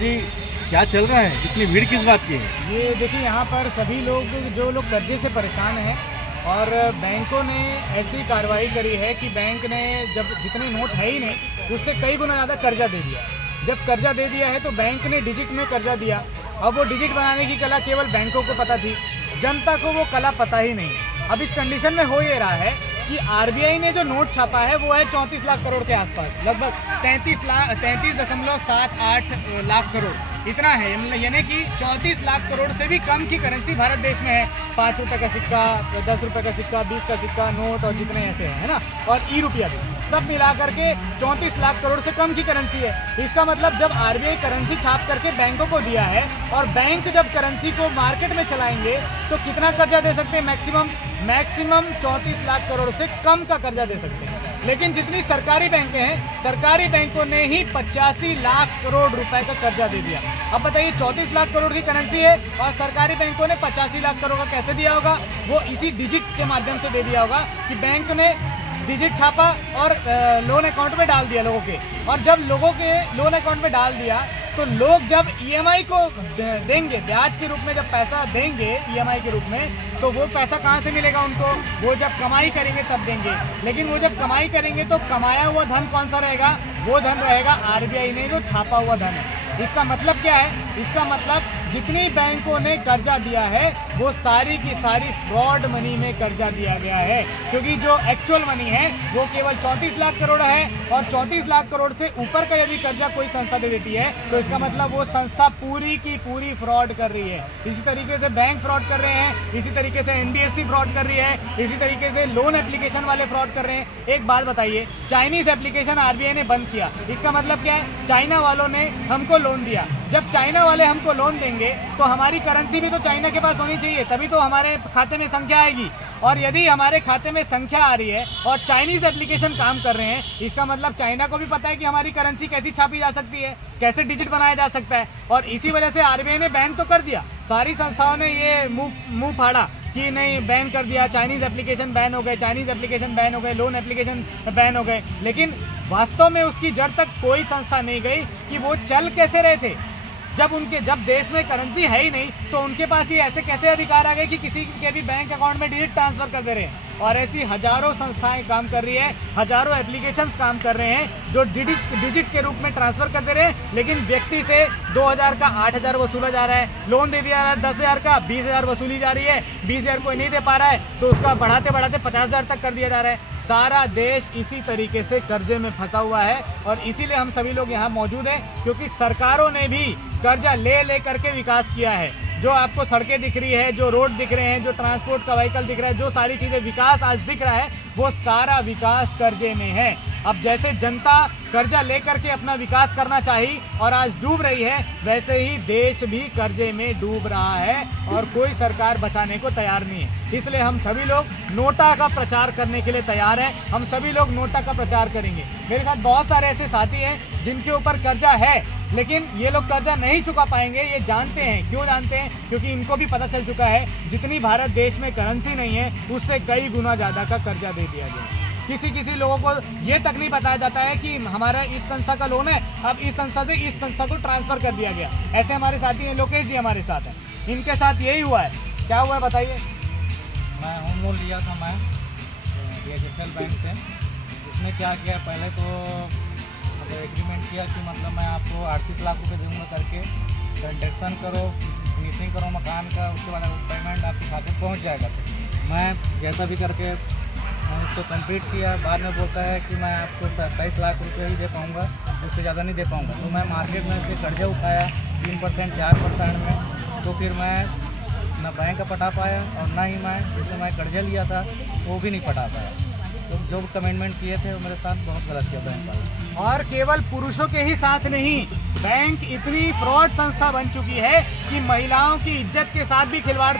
जी, क्या चल रहा है? इतनी भीड़ किस बात की है? ये देखिए, यहाँ पर सभी लोग जो लोग कर्जे से परेशान हैं और बैंकों ने ऐसी कार्रवाई करी है कि बैंक ने जब जितने नोट है ही नहीं उससे कई गुना ज़्यादा कर्जा दे दिया। जब कर्जा दे दिया है तो बैंक ने डिजिट में कर्जा दिया। अब वो डिजिट बनाने की कला केवल बैंकों को पता थी, जनता को वो कला पता ही नहीं। अब इस कंडीशन में हो ये रहा है कि आरबीआई ने जो नोट छापा है वो है 34 लाख करोड़ के आसपास, लगभग 33.78 लाख करोड़ इतना है। यानी कि 34 लाख करोड़ से भी कम की करेंसी भारत देश में है। 5 रुपये का सिक्का, 10 रुपये का सिक्का, 20 का सिक्का, नोट और जितने ऐसे हैं, है ना, और ई रुपया भी, सब मिला करके 34 लाख करोड़ से कम की करेंसी है। इसका मतलब जब आरबीआई करेंसी छाप करके बैंकों को दिया है और बैंक जब करेंसी को मार्केट में चलाएंगे तो कितना कर्जा दे सकते हैं? मैक्सिमम 34 लाख करोड़ से कम का कर्जा दे सकते हैं। लेकिन जितनी सरकारी बैंकें हैं, सरकारी बैंकों ने ही 85 लाख करोड़ रुपए का कर्जा दे दिया। अब बताइए, 34 लाख करोड़ की करेंसी है और सरकारी बैंकों ने 85 लाख करोड़ का कैसे दिया होगा? वो इसी डिजिट के माध्यम से दे दिया होगा कि बैंक ने डिजिट छापा और लोन अकाउंट में डाल दिया लोगों के। और जब लोगों के लोन अकाउंट में डाल दिया तो लोग जब ईएमआई को देंगे, ब्याज के रूप में जब पैसा देंगे ईएमआई के रूप में, तो वो पैसा कहाँ से मिलेगा उनको? वो जब कमाई करेंगे तब देंगे। लेकिन वो जब कमाई करेंगे तो कमाया हुआ धन कौन सा रहेगा? वो धन रहेगा आरबीआई ने जो छापा हुआ धन है। इसका मतलब क्या है? इसका मतलब जितनी बैंकों ने कर्जा दिया है वो सारी की सारी फ्रॉड मनी में कर्जा दिया गया है, क्योंकि जो एक्चुअल मनी है वो केवल 34 लाख करोड़ है। और 34 लाख करोड़ से ऊपर का यदि कर्जा कोई संस्था दे देती है तो इसका मतलब वो संस्था पूरी की पूरी फ्रॉड कर रही है। इसी तरीके से बैंक फ्रॉड कर रहे हैं, इसी तरीके से एनबीएफसी फ्रॉड कर रही है, इसी तरीके से लोन एप्लीकेशन वाले फ्रॉड कर रहे हैं। एक बात बताइए, चाइनीज एप्लीकेशन आरबीआई ने बंद किया, इसका मतलब क्या है? चाइना वालों ने हमको लोन दिया। जब चाइना वाले हमको लोन देंगे तो हमारी करेंसी भी तो चाइना के पास होनी चाहिए, तभी तो हमारे खाते में संख्या आएगी। और यदि हमारे खाते में संख्या आ रही है और चाइनीज एप्लीकेशन काम कर रहे हैं, इसका मतलब चाइना को भी पता है कि हमारी करेंसी कैसी छापी जा सकती है, कैसे डिजिट बनाया जा सकता है। और इसी वजह से आरबीआई ने बैन तो कर दिया, सारी संस्थाओं ने ये मुंह फाड़ा कि नहीं, बैन कर दिया, चाइनीज एप्लीकेशन बैन हो गए, चाइनीज एप्लीकेशन बैन हो गए, लोन एप्लीकेशन बैन हो गए। लेकिन वास्तव में उसकी जड़ तक कोई संस्था नहीं गई कि वो चल कैसे रहे थे। जब देश में करेंसी है ही नहीं तो उनके पास ये ऐसे कैसे अधिकार आ गए कि किसी के भी बैंक अकाउंट में डिजिट ट्रांसफर कर दे रहे हैं। और ऐसी हजारों संस्थाएं काम कर रही है, हजारों एप्लीकेशंस काम कर रहे हैं जो डिजिट के रूप में ट्रांसफर कर दे रहे हैं। लेकिन व्यक्ति से 2000 का 8000 वसूला जा रहा है, लोन दे दिया जा रहा है 10,000 का, 20,000 वसूली जा रही है, 20,000 कोई नहीं दे पा रहा है तो उसका बढ़ाते बढ़ाते 50,000 तक कर दिया जा रहा है। सारा देश इसी तरीके से कर्जे में फंसा हुआ है और इसीलिए हम सभी लोग यहाँ मौजूद हैं, क्योंकि सरकारों ने भी कर्जा ले करके विकास किया है। जो आपको सड़कें दिख रही है, जो रोड दिख रहे हैं, जो ट्रांसपोर्ट का व्हीकल दिख रहा है, जो सारी चीज़ें विकास आज दिख रहा है वो सारा विकास कर्जे में है। अब जैसे जनता कर्जा लेकर के अपना विकास करना चाहिए और आज डूब रही है, वैसे ही देश भी कर्जे में डूब रहा है और कोई सरकार बचाने को तैयार नहीं है। इसलिए हम सभी लोग नोटा का प्रचार करने के लिए तैयार हैं। हम सभी लोग नोटा का प्रचार करेंगे। मेरे साथ बहुत सारे ऐसे साथी हैं जिनके ऊपर कर्जा है, लेकिन ये लोग कर्जा नहीं चुका पाएंगे। ये जानते हैं, क्यों जानते हैं? क्योंकि इनको भी पता चल चुका है जितनी भारत देश में करेंसी नहीं है उससे कई गुना ज़्यादा का कर्जा दे दिया गया। किसी लोगों को ये तक नहीं बताया जाता है कि हमारा इस संस्था का लोन है, अब इस संस्था से इस संस्था को ट्रांसफर कर दिया गया। ऐसे हमारे साथी हैं, लोकेश जी हमारे साथ हैं, इनके साथ यही हुआ है। क्या हुआ है बताइए? मैं होम लोन लिया था मैं डिजिटल बैंक से। उसने क्या किया, पहले तो एग्रीमेंट किया कि मतलब मैं आपको 38 लाख रुपए दूंगा करके, ट्रांजेक्शन करो, फिनिशिंग करो मकान का, उसके बाद पेमेंट आपके खाते पहुंच जाएगा। तो मैं जैसा भी करके उसको कंप्लीट किया। बाद में बोलता है कि मैं आपको 27 लाख रुपए ही दे पाऊँगा, उससे ज़्यादा नहीं दे पाऊँगा। तो मैं मार्केट में से कर्जा उठाया 3% 4% में, तो फिर मैं ना बैंक का पटा पाया और ना ही मैं जिससे मैं कर्जा लिया था वो भी नहीं पटा पाया। तो जो कमिटमेंट किए थे वो मेरे साथ बहुत गलत किया बैंक वाले। और केवल पुरुषों के ही साथ नहीं, बैंक इतनी फ्रॉड संस्था बन चुकी है कि महिलाओं की इज्जत के साथ भी खिलवाड़